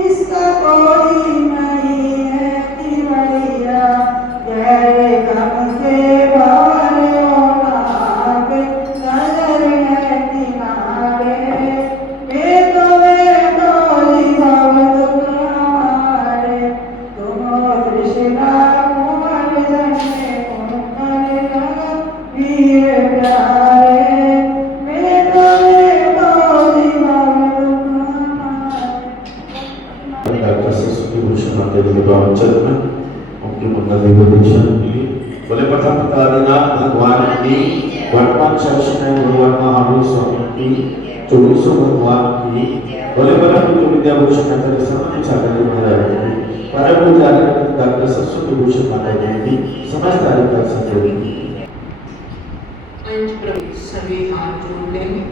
इसका कोई नहीं है तिवैया, गहरे गम के बारे होना पे नजर है किनारे। वेदो सब दुख हमारे, तुम कृष्णा कुंवर जन्मे कुंवर जगत वीर प्यारे। वेदो सब दुख हमारे। डॉक्टर सरस्वती भूषण आचार्य बावचन में उनके मुन्नादेव दीक्षा मिली। बोले पठापति आदिनाथ भगवान की, वर्तमान शासन गुरुवार महावीर स्वामी की, 2400 भगवान की। बोले परम पूज्य विद्याभूषण आचार्य सर्वाचार्य महाराज की, परम पूज्य डॉक्टर सरस्वती भूषण आचार्य की समस्त आचार्य संजय की। मंच पर सभी हाथ जोड़ लेंगे।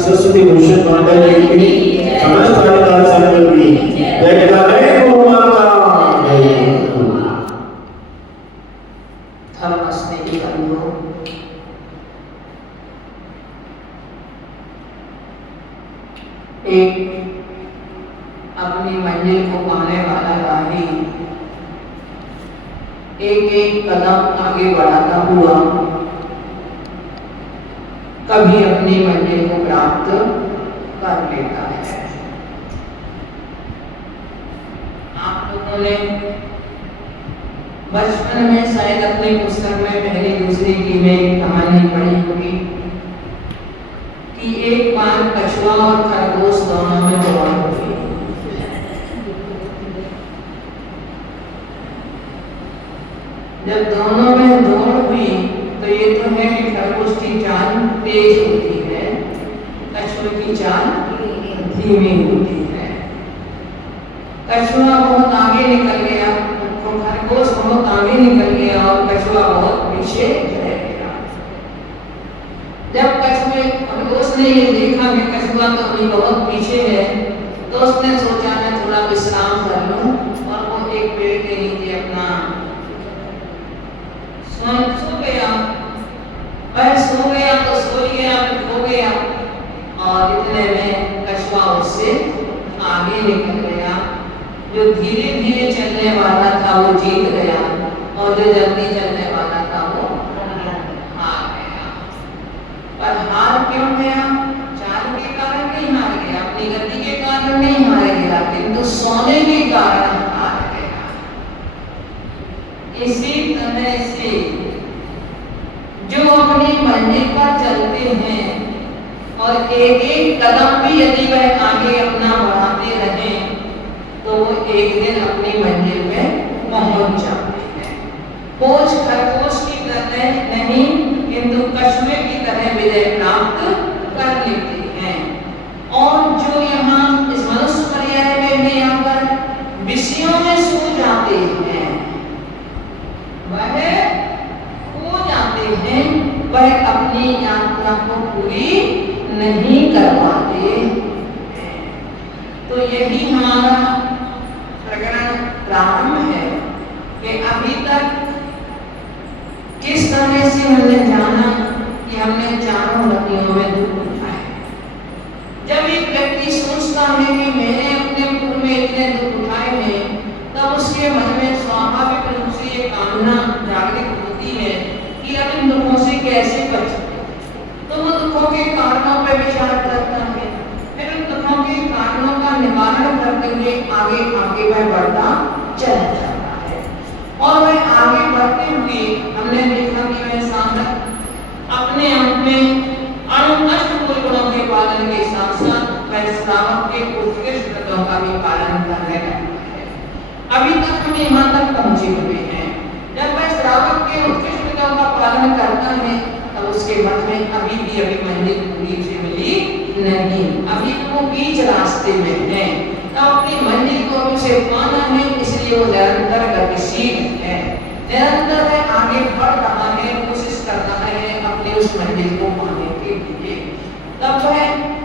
सरस्वती भूषण आचार्य की समस्त आचार्य संगत की जय जय गो माता। धर्म स्नेही बंधुओं, एक अपनी मंजिल को पाने वाला राही एक एक कदम आगे बढ़ाता हुआ कभी अपनी मंजिल को प्राप्त कर लेता है। आप लोगों ने बचपन में शायद अपने पुस्तक में पहली दूसरी की में कहानी पढ़ी होगी कि एक बार कछुआ और खरगोश दोनों में दौड़ हुई। जब दोनों में दौड़ हुई तो ये तो है कि खरगोश की चाल तेज होती है, कछुए की चाल धीमी होती है। कछुआ बहुत आगे निकल गया, तो खरगोश बहुत आगे निकल गया और कछुआ बहुत पीछे रह गया। जब खरगोश ने ये देखा कि कछुआ तो अभी बहुत पीछे है, तो उसने सोचा मैं थोड़ा विश्राम कर लूं और वो एक पेड़ के नीचे अपना सो गया। वह सो गया तो सो गया, खो गया और इतने में कछुआ उससे आगे निकल गया। जो धीरे धीरे चलने वाला था वो जीत गया और जो जल्दी चलने वाला था वो हार गया। पर हार क्यों गया? चाल के कारण नहीं हार गया, अपनी गति के कारण नहीं हार गया, किंतु सोने के कारण हार गया। इसी तरह से जो अपनी मंजिल पर चलते हैं और एक एक कदम भी यदि वह आगे अपना बढ़ाते रहे तो तो वो एक दिन अपनी मंजिल में पहुंच जाते हैं। खोज खरगोश की तरह नहीं किंतु कछुए की तरह विजय प्राप्त कर लेते हैं। और जो यहाँ इस मनुष्य पर्याय में भी यहाँ पर विषयों में सो जाते हैं, वह खो जाते हैं, वह अपनी यात्रा को पूरी नहीं कर पाते हैं। तो यही हमारा प्रकरण प्रारंभ है कि अभी तक किस तरह से हमने जाना कि हमने चारों गतियों में दुख उठाए। जब एक व्यक्ति सोचता है कि मैंने अपने पूर्व में इतने दुख उठाए हैं, तब उसके मन में स्वाभाविक रूप से ये कामना जागृत होती है कि अब इन दुखों से कैसे बचें। तो वो दुखों के कारणों पर विचार करता है, फिर उन दुखों के कारणों का निवारण करते हुए आगे आगे वह बढ़ता चला जाता है। और वह आगे बढ़ते हुए हमने देखा कि वह साधक अपने आप में अष्टमूल गुणों के पालन के साथ साथ वह श्रावक के उत्कृष्ट व्रतों का भी पालन कर रहे हैं। अभी तक हम यहाँ तक पहुंचे हुए हैं। जब वह श्रावक के उत्कृष्ट व्रतों का पालन करता है तब उसके मन में अभी मंजिल पूरी से मिली नहीं, अभी वो बीच रास्ते में है। तब अपनी मंजिल को उसे पाना है, इसलिए वो निरंतर गतिशील है, निरंतर है, आगे बढ़ रहा है, कोशिश कर रहा है अपनी उस मंजिल को पाने के लिए। तब वह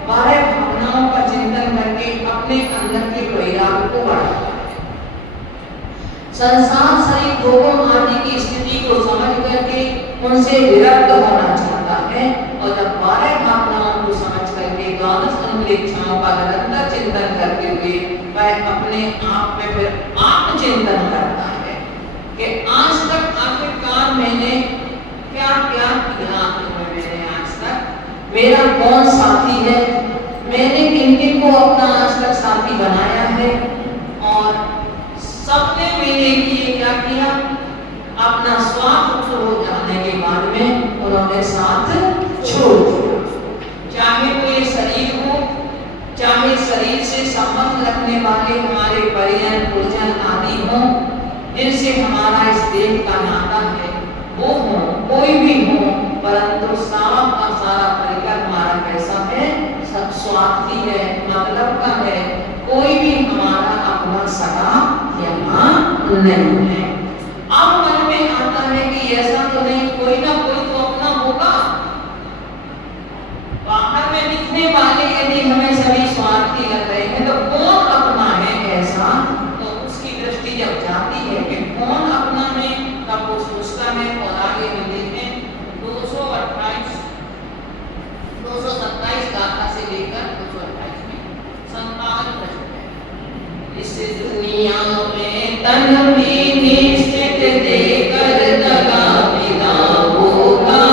12 भावनाओं का चिंतन करके अपने अंदर के वैराग्य को बढ़ाता है। संसार शरीर भोगों आदि की स्थिति को समझ करके उनसे विरक्त होना चाहता है। और जब 12 भावनाओं को समझ करके द्वादश अनुप्रेक्षाओं का निरंतर चिंतन करते हुए वह अपने आप में फिर आत्मचिंतन करता है कि आज तक आखिरकार मैंने क्या क्या किया। मैंने आज तक मेरा कौन साथी है, मैंने किन किन को अपना आज तक साथी बनाया है, और सबने मेरे लिए क्या किया। अपना स्वार्थ हो जाने के बाद में उन्होंने साथ छोड़ दिया। चाहे वो ये शरीर हो, चाहे शरीर से संबंध रखने वाले हमारे परिजन पुरजन आदि हो, जिनसे हमारा इस देह का नाता है, वो हो, कोई भी हो, परंतु सारा का सारा परिकर हमारा कैसा है, सब स्वार्थी है, मतलब का है, कोई भी हमारा अपना सगा यहाँ नहीं है। अब मन में आता है कि ऐसा तो नहीं, कोई ना कोई तो अपना होगा। बाहर में दिखने वाले यदि हमें सभी स्वार्थी लग रहे हैं, तो कौन अपना है ऐसा। तो उसकी दृष्टि जब जाती है कि कौन अपना है, तब वो सोचता है। और आगे हम देखें 227 गाथा से लेकर 228 में 57 प्रश्न है। इस दुनिया में तन भी निश्चित देकर दगा विदा होगा,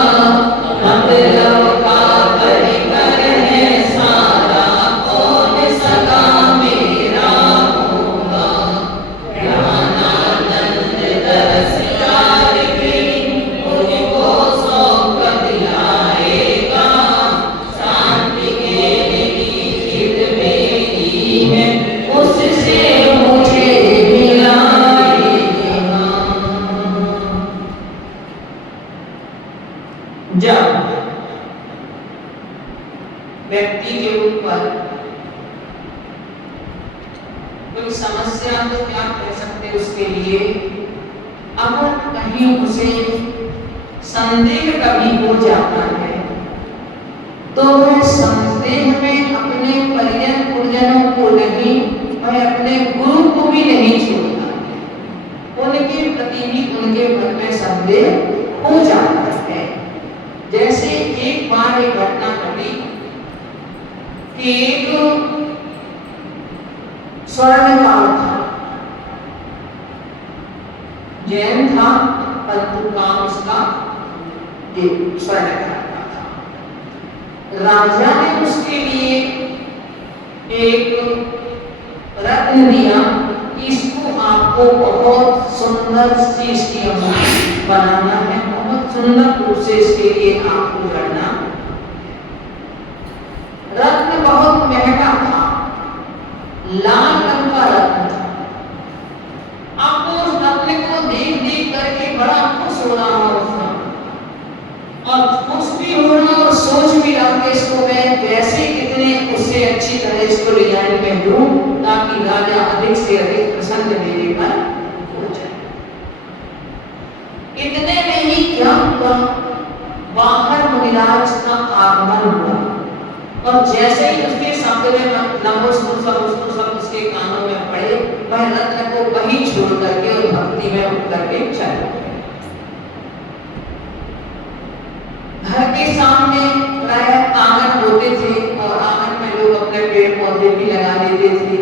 मतलब का परिकर है सारा, कौन सगा मेरा होगा। ज्ञानानंद दरस यार भी मुझको सौगत दिलाएगा, शांति के लिखित मेरी है, उससे मुझे जब व्यक्ति के ऊपर कोई समस्या, तो क्या कह सकते उसके लिए, अगर कहीं उसे संदेह कभी हो जाता है तो वह संदेह में अपने परिजन पुरजनों को नहीं, वह अपने गुरु को भी नहीं छोड़ता है। उनके प्रति भी उनके मन में संदेह हो जाता है। जैसे एक बार एक घटना घटी कि एक स्वर्णकार था, जैन था, परंतु काम उसका एक स्वर्णकार का था। राजा ने उसके लिए एक रत्न दिया कि इसको आपको बहुत सुंदर सी इसकी बनाना है, बहुत सुंदर रूप से इसके लिए आपको करना। रत्न बहुत महंगा था, लाल रंग का रत्न था। अधिक से अधिक प्रसन्न मेरे पर हो जाए। इतने में ही क्या हुआ, बाहर मुनिराज का आगमन हुआ और जैसे ही उसके शब्द में सब उसके कानों में पड़े, वह रत्न को वहीं छोड़ करके और भक्ति में उठ करके चल गए। घर के सामने प्रायः आंगन होते थे और आंगन में लोग अपने पेड़ पौधे भी लगा देते थे।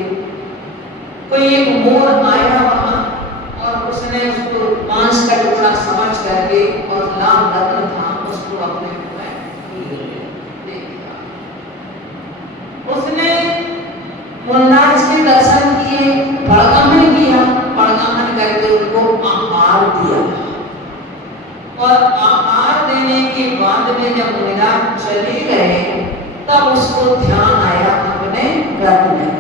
कोई एक मोर आया वहां और उसने उसको मांस का टुकड़ा समझ करके और लाल रत्न था उसको अपने मुंह में ले लिया। उसने मुनिराज के दर्शन किए, बड़गमन किया, बड़गमन करके उनको आहार दिया और आहार देने के बाद में जब मुनिराज चले गए तब उसको ध्यान आया अपने रत्न में।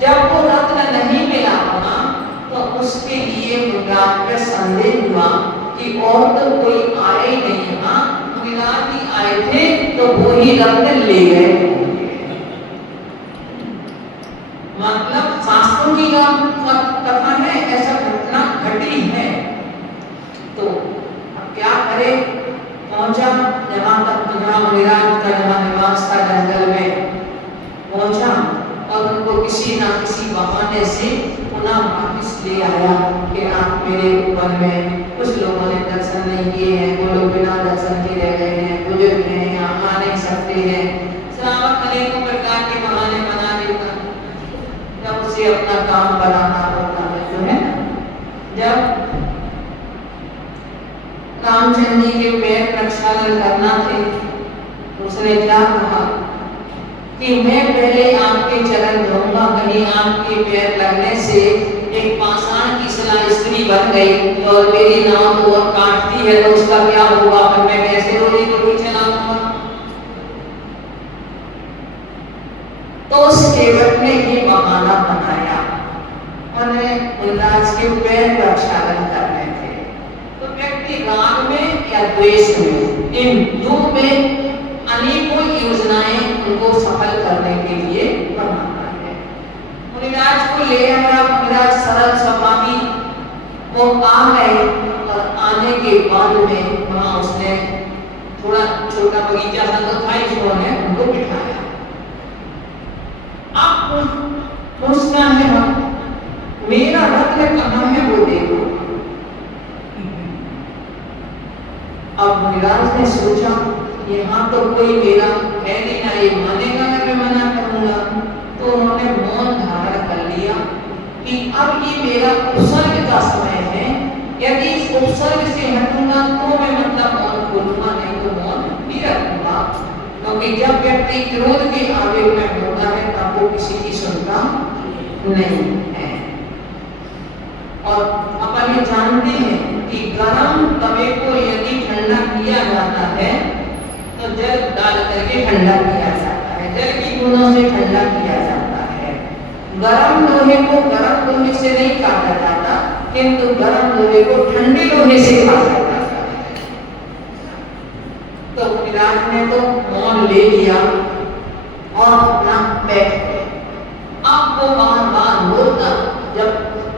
जब वो रत्न नहीं मिला वहां तो उसके लिए मुनिराज में संदेह हुआ कि और तो कोई आए ही नहीं, हाँ मुनिराज ही आए थे तो वो ही रत्न ले गए। मतलब शास्त्रों की कथा है, ऐसा घटना घटी है। तो क्या करे, पहुंचा जहां तक मुनिराज का जहां निवास था जंगल में पहुंचा और उनको किसी ना किसी बहाने से पुनः वापस ले आया कि आप मेरे वन में कुछ लोगों ने दर्शन नहीं किए हैं, वो लोग बिना दर्शन के रह गए हैं, बुजुर्ग हैं, यहाँ आ नहीं सकते हैं। श्रावक अनेकों प्रकार के बहाने बना देता, जब उसे अपना काम बनाना पड़ता है जो है। जब रामचंद्र जी के पैर प्रक्षालन करना थे उसने क्या कहा कि मैं पहले आपके चरण धोऊंगा, कहीं आपके पैर लगने से एक पाषाण की सलाह स्त्री बन गई और मेरी नाव को काटती है तो उसका क्या होगा, फिर मैं कैसे रोटी को चलाऊंगा। तो उस सेवक ने ये बहाना बनाया, उन्हें मुनिराज के पैर प्रक्षालन करने थे। तो व्यक्ति राग में या द्वेष में, इन दो में अनेकों योजनाएं उनको सफल करने के लिए बनाता है। मुनिराज को ले आया, मुनिराज सरल स्वभावी वो आ गए और आने के बाद में वहां उसने थोड़ा छोटा बगीचा सा तो था, इसने उनको बिठाया। अब पूछना है मेरा रत्न कहाँ है वो देखो। अब मुनिराज ने सोचा यहाँ तो कोई मेरा है नहीं, ना ये मानेगा ना मैं मना करूंगा। तो उन्होंने मौन धारण कर लिया कि अब ये मेरा उपसर्ग का समय है, यदि इस उपसर्ग से हटूंगा तो मैं मतलब मौन बोलूंगा, नहीं तो मौन नहीं रखूंगा। क्योंकि जब व्यक्ति क्रोध के आवेग में होता है तब वो किसी की सुनता नहीं है। और अपन ये जानते हैं कि गर्म तवे को यदि ठंडा किया जाता है तो जल डाल करके ठंडा किया जाता है, जल की बूंदों से ठंडा किया जाता है। गर्म लोहे को गर्म लोहे से नहीं काटा जाता, किंतु गर्म लोहे को ठंडे लोहे से काटा जाता है। तो मुनिराज ने तो मौन ले लिया और अपना बैठ गए। अब वो बार-बार बोलता, जब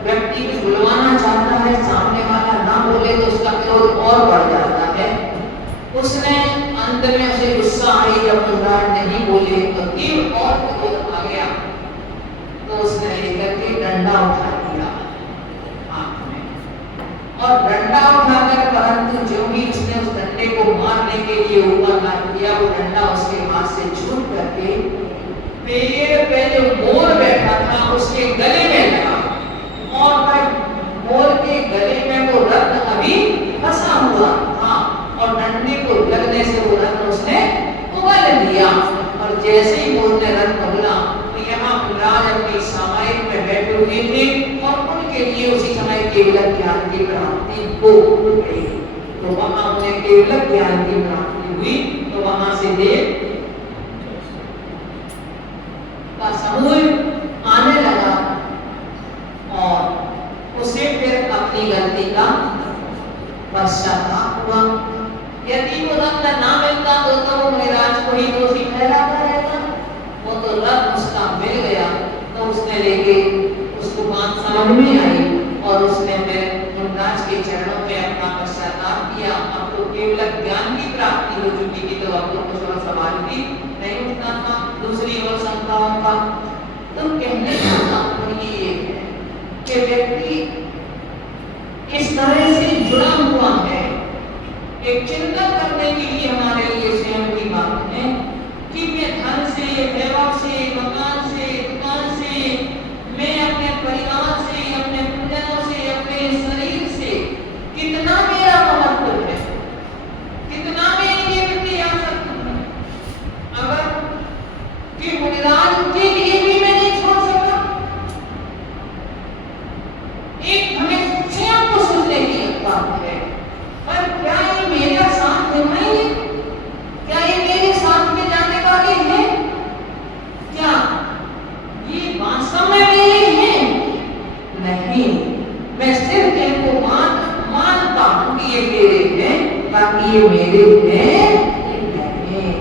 व्यक्ति कुछ बुलवाना चाहता है सामने वाला ना बोले तो उसका क्रोध और बढ़ जाता है। उसने अंत में उसे गुस्सा आई जब मुनिराज नहीं बोले तो तीर और क्रोध आ गया। तो उसने लेकर के डंडा उठा दिया हाथ में और डंडा उठाकर, परंतु जो ही उसने उस डंडे को मारने के लिए ऊपर ला दिया, वो डंडा उसके हाथ से छूट करके पेड़ पे जो मोर बैठा था उसके गले में लगा और मोर के गले में वो रत्न अभी फंसा हुआ था और डंडे को लगने से वो रत्न उसने उगल लिया। और जैसे ही मोर ने रत्न उगला तो यहाँ मुनिराज अपनी सामायिक में बैठे हुए थे और उनके लिए उसी समय केवल ज्ञान की प्राप्ति हो गई। तो वहां उन्हें केवल ज्ञान की प्राप्ति हुई। तो वहां से देव का समूह आने लगा और उसे फिर अपनी गलती का पश्चाताप हुआ। यदि वो रत्न ना मिलता तो वो मुनिराज को ही दोषी ठहराता रहता। वो तो रत्न उसका मिल गया तो उसने लेके मन में आई और उसने फिर मुमताज के चरणों में अपना पश्चाताप किया। अब तो केवल ज्ञान की प्राप्ति हो चुकी थी, तो अब तो कुछ और सवाल भी नहीं उठता था दूसरी ओर शंकाओं का। तो कहने का तात्पर्य ये है कि व्यक्ति इस तरह से जुड़ा हुआ है, एक चिंता करने के लिए हमारे लिए स्वयं की बात है कि मैं धन से, वैभव से, मकान से, दुकान से, मैं अपने परिवार से, अपने परिजनों से, अपने शरीर से कितना मेरा महत्व है, कितना मेरे लिए प्रति आसक्त हूं। अगर कि मुनिराज के लिए भी मैं नहीं छोड़ सका, एक हमें स्वयं को सोचने की बात है। पर क्या ये मेरा साथ निभाएंगे? क्या ये मेरे साथ में जाने वाले हैं? क्या ये वास्तव में मेरे हैं? नहीं, मैं सिर्फ इनको मानता हूं कि ये मेरे हैं, बाकी ये मेरे हैं नहीं।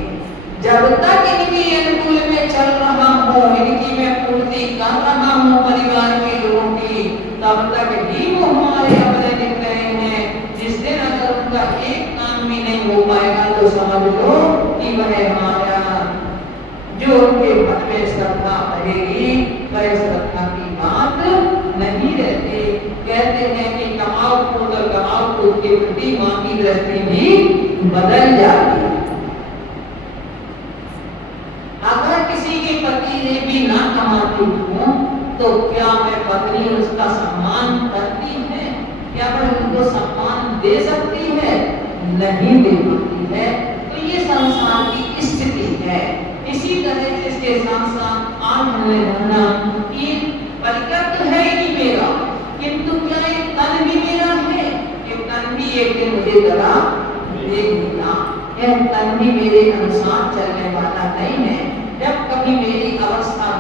जब तक इनकी अनुकूल में चल रहा हूं, इनकी मैं पूर्ति कर रहा हूं परिवार के लोगों की, तब तक ही वो हमारे अपने दिख रहे हैं। जिस दिन अगर उनका एक काम भी नहीं हो पाएगा तो समझ लो कि वह हमारा जो उनके मन में श्रद्धा रहेगी वह श्रद्धा की बात नहीं रहती। कहते हैं कि कमाओ क्रोध और कमाओ क्रोध के प्रति मां की दृष्टि भी बदल जाती है। अगर किसी के पति ने भी ना कमाती हूं तो क्या वह पत्नी उसका सम्मान करती है? क्या वह उनको सम्मान दे सकती है? नहीं दे पाती है। तो ये संसार की स्थिति है। इसी तरह से इसके साथ साथ आज हमें रहना कि परिकर है ही मेरा, किंतु क्या एक तन भी मेरा है? ये तन भी एक दिन मुझे जरा देगा, यह तन भी मेरे अनुसार चलने वाला नहीं है। जब कभी मेरी अवस्था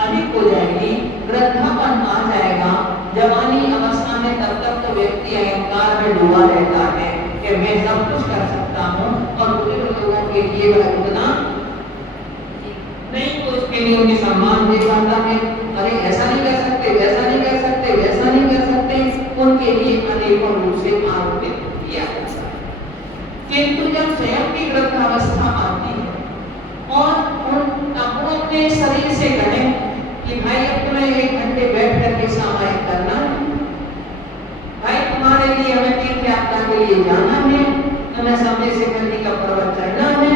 अधिक हो जाएगी, वृद्धापन आ जाएगा, जवानी अवस्था में तब तक तो व्यक्ति अहंकार में डूबा रहता है कि मैं सब कुछ कर सकता हूँ और बुजुर्ग लोगों के लिए वह उतना नहीं, तो उसके लिए उन्हें सम्मान दे पाता है। अरे ऐसा नहीं कर सकते, वैसा नहीं कर सकते, वैसा नहीं कर सकते, उनके लिए अनेकों रूप से आरोपित किया जाता है। किंतु जब स्वयं की वृद्धावस्था आती है और वो अपने शरीर से कहें कि भाई अब तुम्हें 1 घंटे बैठ करके सामायिक करना है, भाई तुम्हारे लिए हमें तीर्थ यात्रा के लिए जाना है, तुम्हें समय से गंदी का पर्वत चढ़ना है,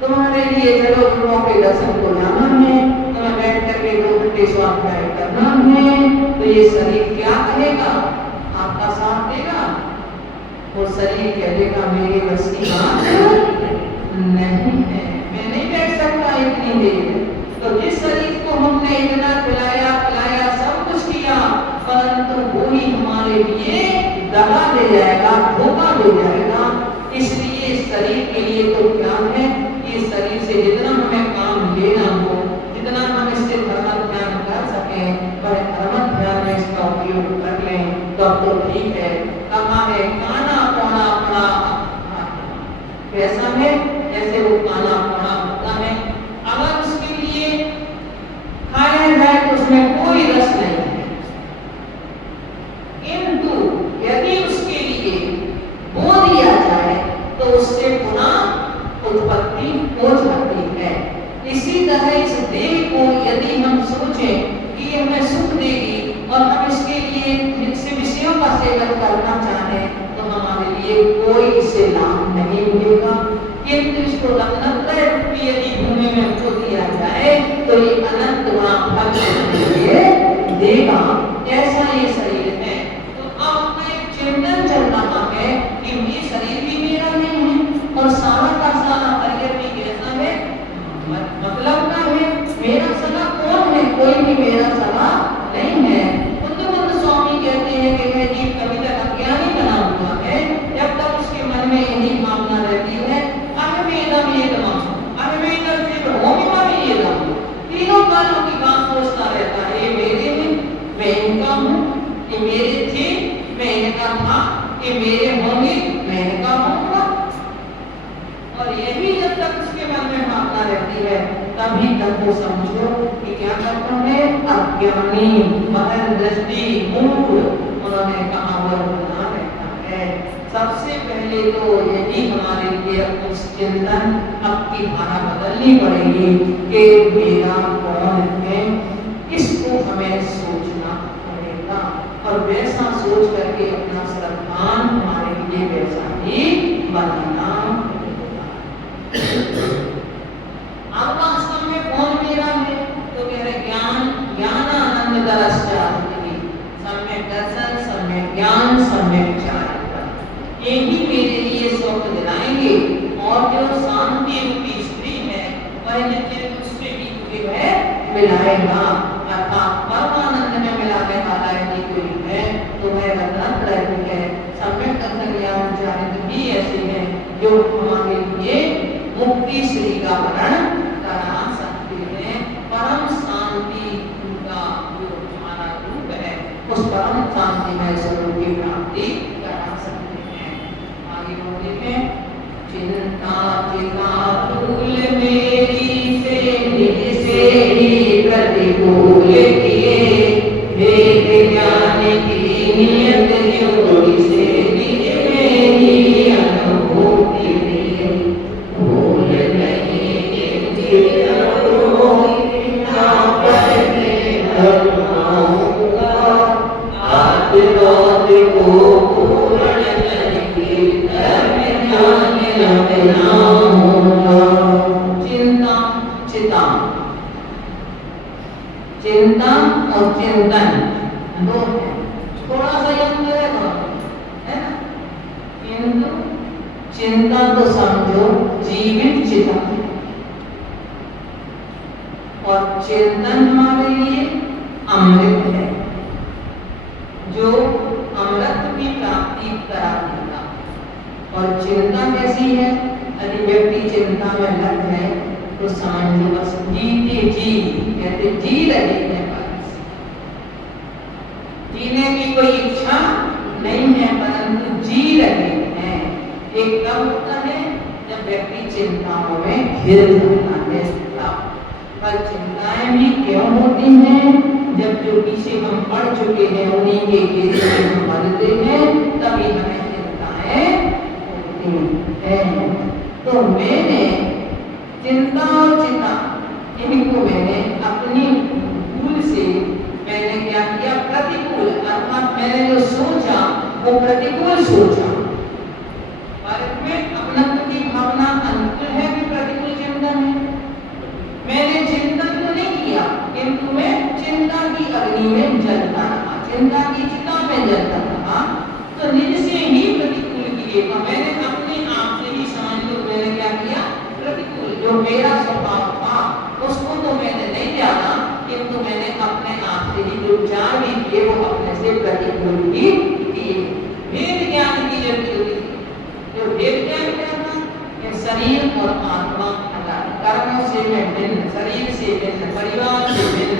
तुम्हारे लिए चलो गुरुओं के दर्शन को जाना है, तुम्हें बैठ करके 2 घंटे स्वाध्याय करना है, तो ये शरीर क्या कहेगा? आपका साथ देगा? वो शरीर कहेगा मेरे बस की बात नहीं है, मैं नहीं बैठ सकता इतनी देर। तो जिस शरीर को हमने इतना खिलाया पिलाया सब कुछ किया, परंतु वो ही हमारे लिए दगा दे जाएगा, धोखा दे जाएगा। इसलिए इस शरीर के लिए तो क्या है, इस शरीर से जितना हमें काम लेना हो, जितना हम इससे धर्म ध्यान कर सके, वह धर्म ध्यान में इसका उपयोग कर लें तब तो ठीक है। हमारे काना पौना पड़ा कैसा है, जैसे वो काना पौना होता है, अगर उसके लिए खाया जाए तो उसमें कोई रस नहीं है, किंतु यदि उसके लिए बो दिया जाए तो उससे पुनः उत्पत्ति हो जाती है। इसी तरह इस देह को यदि हम सोचें कि ये हमें सुख देगी और हम इसके लिए जिनसे विषयों का सेवन करना चाहें तो हमारे लिए कोई इससे लाभ नहीं मिलेगा। किंतु इसको रत्नत्रय रूपी यदि भूमि में खो दिया जाए तो ये अनंत फल देगा। ऐसा ये शरीर है। तो अब अपना एक चिंतन चल रहा है कि ये शरीर भी मेरा नहीं है और सारा का सारा शरीर भी कैसा है, मतलब का है। मेरा सगा कौन है? कोई भी मेरा सगा नहीं है। बुद्ध स्वामी कहते हैं कि वह जीव कभी तक अज्ञानी बना हुआ है जब तक उसके मन में यही भावना रहती है अहमेदम येदम, अहमेदम से होमिमम येदम, तीनों कालों की बात सोचता रहता है। ये मेरे हैं, मैं इनका हूँ, ये मेरे थे, मैं इनका था, ये मेरे होंगे, मैं इनका होऊंगा। और यही जब तक उसके मन में भावना रहती है तभी तक वो समझो कि क्या करता है, अज्ञानी, मदर दृष्टि, मूर्ख, उन्होंने कहा वह बना रहता है। सबसे पहले तो यही हमारे लिए उस चिंतन अब की धारा बदलनी पड़ेगी कि मेरा कौन है, इसको हमें सोचना पड़ेगा और वैसा सोच करके अपना श्रद्धान हमारे लिए वैसा ही बनाना पड़ेगा। अब वास्तव में कौन मेरा है, तो कह रहे ज्ञान, ज्ञान आनंद दरश्चाति, सम्यक दर्शन, सम्यक ज्ञान, सम्यक चारित्र्य, यही मेरे लिए सुख दिलाएंगे। और जो शांति रूपी स्त्री है वह नित्य उससे भी मुझे वह मिलाएगा, अर्थात परमानंद में मिलाने वाला यदि कोई है तो वह रत्नात्रय है। सम्यक दर्शन ज्ञान चारित्र्य भी ऐसे हैं जो हमारे लिए मुक्ति श्री का वर्ण करा सकते हैं। परम शांति का जो हमारा रूप है उस परम शांति में स्वरूप की प्राप्ति करा सकते हैं। आगे बोलते हैं, चिंता चिता भूल मेरी से ही प्रतिकूल किए, वेद ज्ञान की नियत योगी से मेरी अनुभूति दिए, भूल नहीं चिंता चिता, चिंता और चिंतन दो है, थोड़ा सा अंतर है ना, किंतु चिंता तो समझो जीवित चिता और चिंतन हमारे लिए अमृत है जो अमृत की प्राप्ति करा देगा। और चिंता कैसी है, यदि व्यक्ति चिंता में लग है तो समझ लो बस जीते जी, कहते जी रहे हैं, बस जीने की कोई इच्छा नहीं है परंतु जी रहे हैं। एक कब होता है जब व्यक्ति चिंताओं में घिर जाता है। पर चिंताएं भी क्यों होती हैं, जब जो पीछे हम पढ़ चुके हैं उन्हीं के घेरे में हम मरते हैं तभी हमें चिंताएं होती हैं। तो मैंने चिंता और चिता इनको मैंने अपनी भूल से मैंने क्या किया, प्रतिकूल, अर्थात मैंने जो सोचा वो प्रतिकूल सोचा। भारत में अपनत्व की भावना अनुकूल है कि प्रतिकूल चिंतन है। मैंने चिंतन तो नहीं किया किंतु मैं चिंता की अग्नि में जलता रहा, चिंता की चिता में जलता रहा, तो निज से ही प्रतिकूल किएगा। मैंने अपने आप से ही समझ लो मैंने क्या किया, प्रतिकूल जो मेरा स्वभाव था उसको तो मैंने नहीं जाना किंतु मैंने अपने आप से ही जो विचार भी किए वो अपने से प्रतिकूल ही किए। वेद ज्ञान की जरूरत थी, जो वेद ज्ञान क्या था, शरीर और आत्मा कर्मों से मैं भिन्न, शरीर से भिन्न, परिवार से भिन्न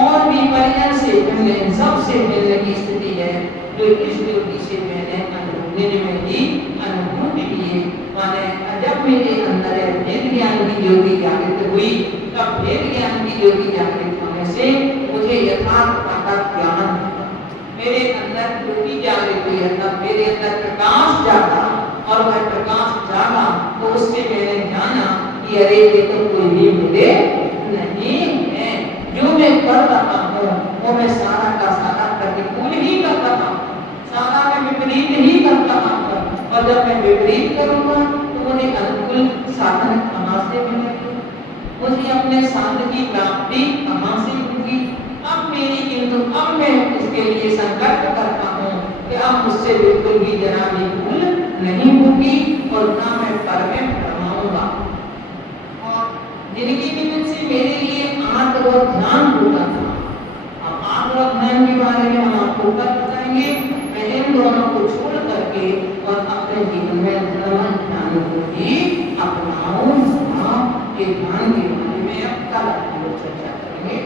और भी परिजन से भिन्न, सबसे भिन्न की स्थिति है जो इस ज्योति से मैंने अनुभूति में ही अनुभूति की। माने जब मेरे अंदर वेद ज्ञान की ज्योति जागृत हुई तब वेद ज्ञान की ज्योति जागृत होने से मुझे यथार्थ का ज्ञान, मेरे अंदर ज्योति जागृत हुई अर्थात मेरे अंदर प्रकाश जागा और वह प्रकाश जागा तो उससे मैंने जाना कि अरे ये तो कोई भी मुझे नहीं है, जो मैं कर रहा हूँ वो मैं सारा का सारा प्रतिकूल ही कर रहा हूँ, सारा मैं विपरीत ही कर रहा हूँ। और जब मैं विपरीत करूँगा तो मुझे अनुकूल साधन कहाँ से मिलेंगे, मुझे अपने साधन की प्राप्ति कहाँ से होगी। अब मेरी किंतु अब मैं इसके लिए संकल्प करता हूँ कि अब मुझसे बिल्कुल भी जरा भी भूल नहीं होगी और ना मैं पर में भरमाऊंगा। और जिनकी निमित्त से मेरे लिए आत्म और ध्यान होता था, अब आत्म और ध्यान के बारे में हम आपको कल बताएंगे। मैं इन दोनों को छोड़ करके और अपने जीवन में ध्यान को ही अपनाऊंगा के ध्यान के बारे में अब कल चर्चा करेंगे।